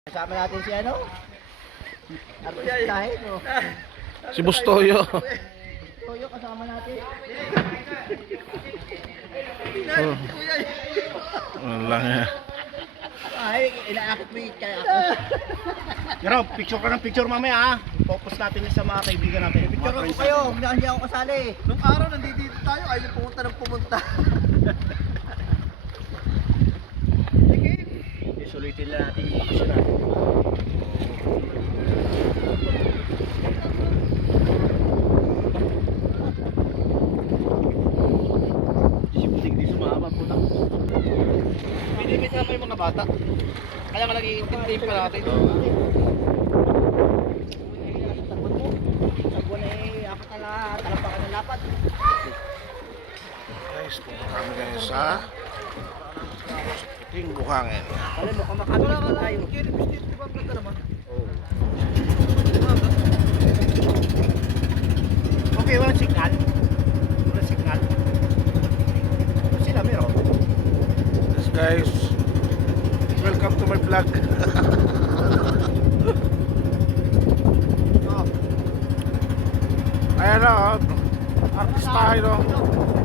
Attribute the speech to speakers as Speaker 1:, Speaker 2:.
Speaker 1: Kasama natin si ano? Artistahin, no?
Speaker 2: Si Bustoyo.
Speaker 1: Toyo, kasama natin.
Speaker 2: Oh. Wala nga.
Speaker 1: Ay, inaakit mo yung kaya ako.
Speaker 3: Pero picture ka ng picture mamaya ha. Focus natin sa mga kaibigan natin.
Speaker 1: Picture ko kayo, hindi ako kasali.
Speaker 4: Nung araw nandito tayo, ayaw pumunta ng pumunta.
Speaker 3: Sulitin na natin yung picture natin. Si Puting di sumama po na. Pinibig naman yung mga bata. Kaya nga nag-i-intim pa natin.
Speaker 1: Sagwa na ako talampakan ng lapad.
Speaker 2: Guys, pumunta kami ngayon sa Puting Buhangin.
Speaker 1: Alam mo, kamakabit na tayo.
Speaker 3: Okay, walang signal. Walang signal. Sila meron.
Speaker 2: Yes guys, welcome to my vlog. Ayan na, artistahin, no?